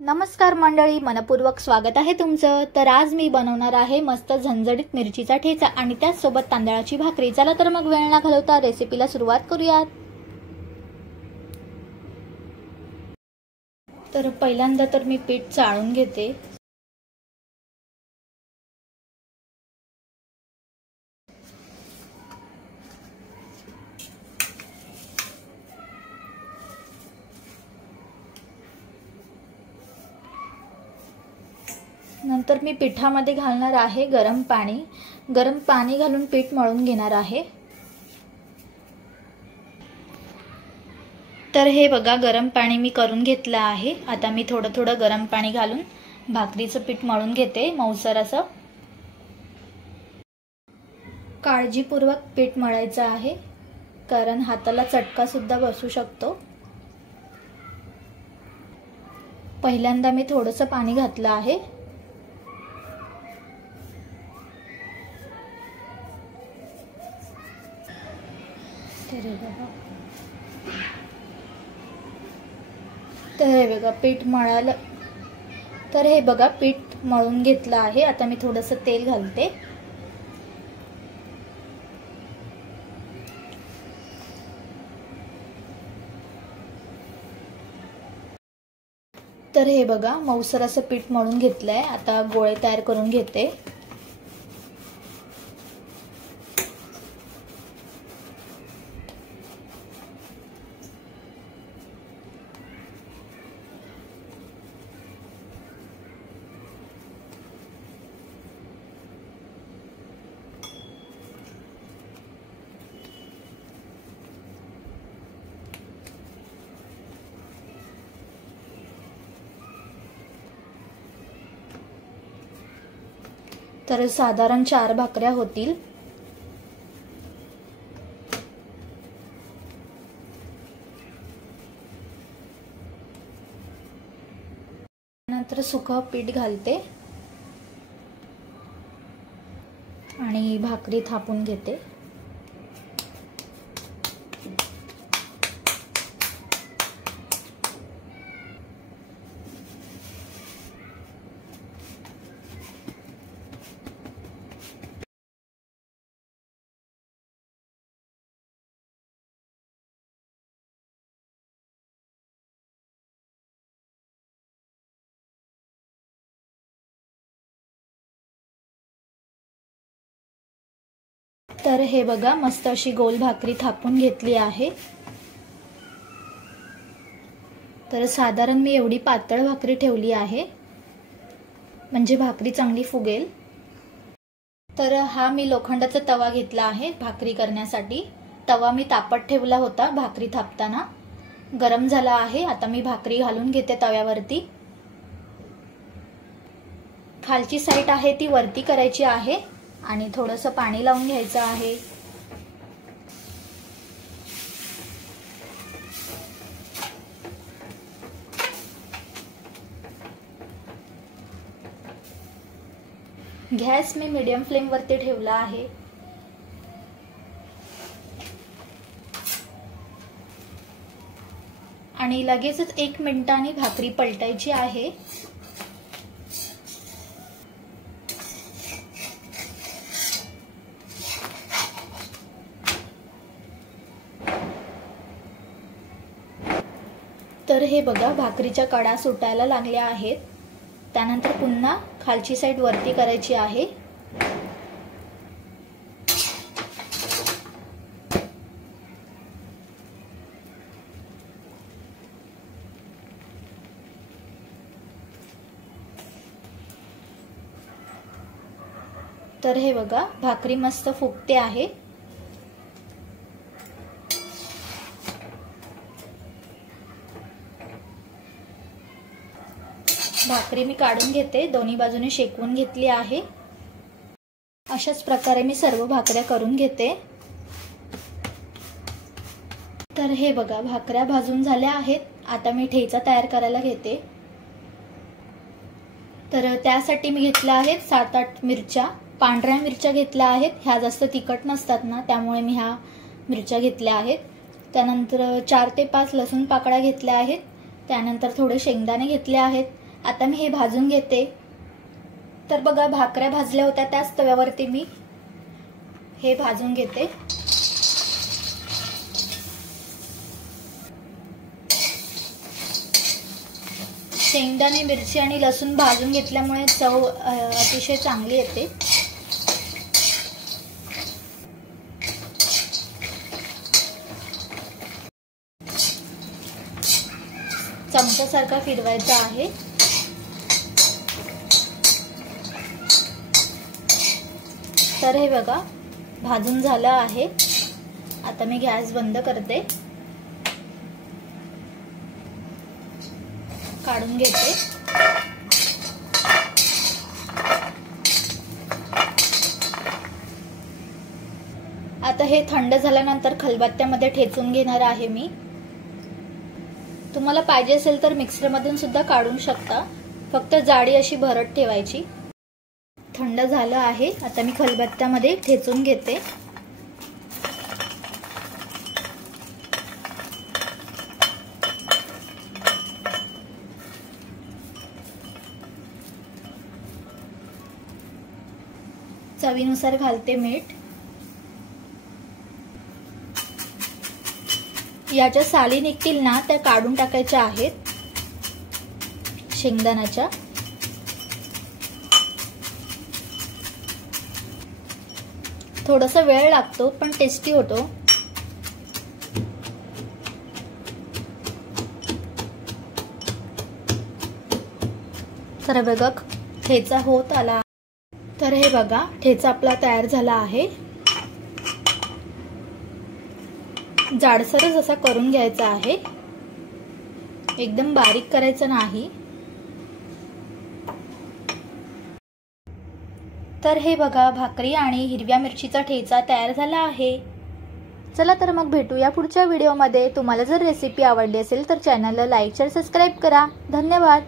नमस्कार मंडळी, मनपूर्वक स्वागत आहे तुमचं। तर आज मी बनवणार आहे मस्त झणझणीत मिरचीचा ठेचा आणि त्याचसोबत तांदळाची भाकरी। चला तर मग वेळ न घालवता रेसिपीला सुरुवात करूयात। तर पहिल्यांदा तर मी पीठ चाळून घेते। नंतर मी पिठामध्ये घालणार आहे गरम पाणी घालून पीठ मळून घेणार आहे। तर हे बघा, गरम पाणी मी करून घेतलं आहे। आता मी थोडं थोडं गरम पाणी घालून भाकरीचं पीठ मळून घेते मऊसर असं। काळजीपूर्वक पीठ मळायचं आहे, कारण हाताला चटका सुद्धा बसू शकतो। पहिल्यांदा मी थोडंसं पाणी घातलं आहे। तर हे बघा पीठ मळालं। तर हे बघा पीठ मळून घेतलं आहे। आता मी थोडंसं तेल घालते। तर हे बघा मऊसर असं पीठ मळून घेतलंय। आता गोळे तयार करून घेते। तर साधारण 4 भाकऱ्या होतील। नंतर सुकं पीठ घालते आणि भाकरी थापून घेते। तर हे बघा मस्त अशी गोल भाकरी थापून घेतली आहे। तर साधारण मी एवढी पातळ भाकरी ठेवली आहे, म्हणजे भाकरी चांगली फुगेल। तर हा मी लोखंडाचा तवा घेतला आहे भाकरी करण्यासाठी। तवा मी तापत ठेवला होता भाकरी थापताना, गरम झाला आहे। आता मी भाकरी घालून घेते तव्यावरती। खालची साईड आहे ती वरती करायची आहे आणि थोडंसं पाणी लावून घ्यायचं आहे। गॅस मी मीडियम फ्लेम वरती ठेवला आहे। आणि लगेचच 1 मिनिटाने भाकरी पलटायची आहे। तर हे बघा भाकरीच्या कडा सुटायला लागल्या आहेत। त्यानंतर पुन्हा खालची साईड वरती करायची आहे। तर हे बघा भाकरी मस्त फुगते आहे। भाकरी मी काढून घेते, दोन्ही बाजूने शेकवून घेतली आहे। अशाच प्रकारे मी सर्व भाकऱ्या करून घेते। तर हे बघा भाकऱ्या भाजून झाल्या आहेत। आता मी ठेचा तयार करायला घेते। तर त्यासाठी मी घेतल्या आहेत 7-8 मिरच्या, पांढऱ्या मिरच्या घेतल्या आहेत। ह्या जास्त तिखट नसतात ना, त्यामुळे मी ह्या मिरच्या घेतल्या आहेत। त्यानंतर 4 ते 5 लसूण पाकळ्या घेतल्या आहेत। त्यानंतर थोडे शेंगदाणे घेतले आहेत। आता मी हे भाजून घेते। तर बघा भाकऱ्या भाजल्या होत्या त्याच तव्यावरती मी हे भाजून घेते। शेंगदाणे, मिरची आणि लसूण भाजून घेतल्यामुळे चव अतिशय चांगली येते। चमच्यासारखा फिरवायचा आहे। तर हे बघा भाजून झालं आहे। आता मी गॅस बंद करते, काढून घेते। आता हे थंड झाल्यानंतर खलबत्त्यामध्ये ठेचून घेणार आहे मी। तुम्हाला पाहिजे असेल तर मिक्सरमधून सुद्धा काढू शकता, फक्त जाडी अशी भरट ठेवायची। थंड झालं आहे, आता मी खलबत्त्यामध्ये ठेचून घेते। चवीनुसार घालते मीठ। याच्या साली निघतील ना त्या काढून टाकायच्या आहेत शेंगदाण्याच्या। थोडासा वेळ लागतो पण टेस्टी होतो। तर बघा ठेचा होत आला। तर हे बघा ठेचा आपला तयार झाला आहे। जाडसरच असा करून घ्यायचा आहे, एकदम बारीक करायचं नाही। तर हे बघा भाकरी आणि हिरव्या मिरचीचा ठेचा तयार झाला आहे। चला तर मग भेटूया पुढच्या व्हिडिओमध्ये। तुम्हाला जर रेसिपी आवडली असेल तर चॅनलला लाईक, शेअर, सबस्क्राईब करा। धन्यवाद।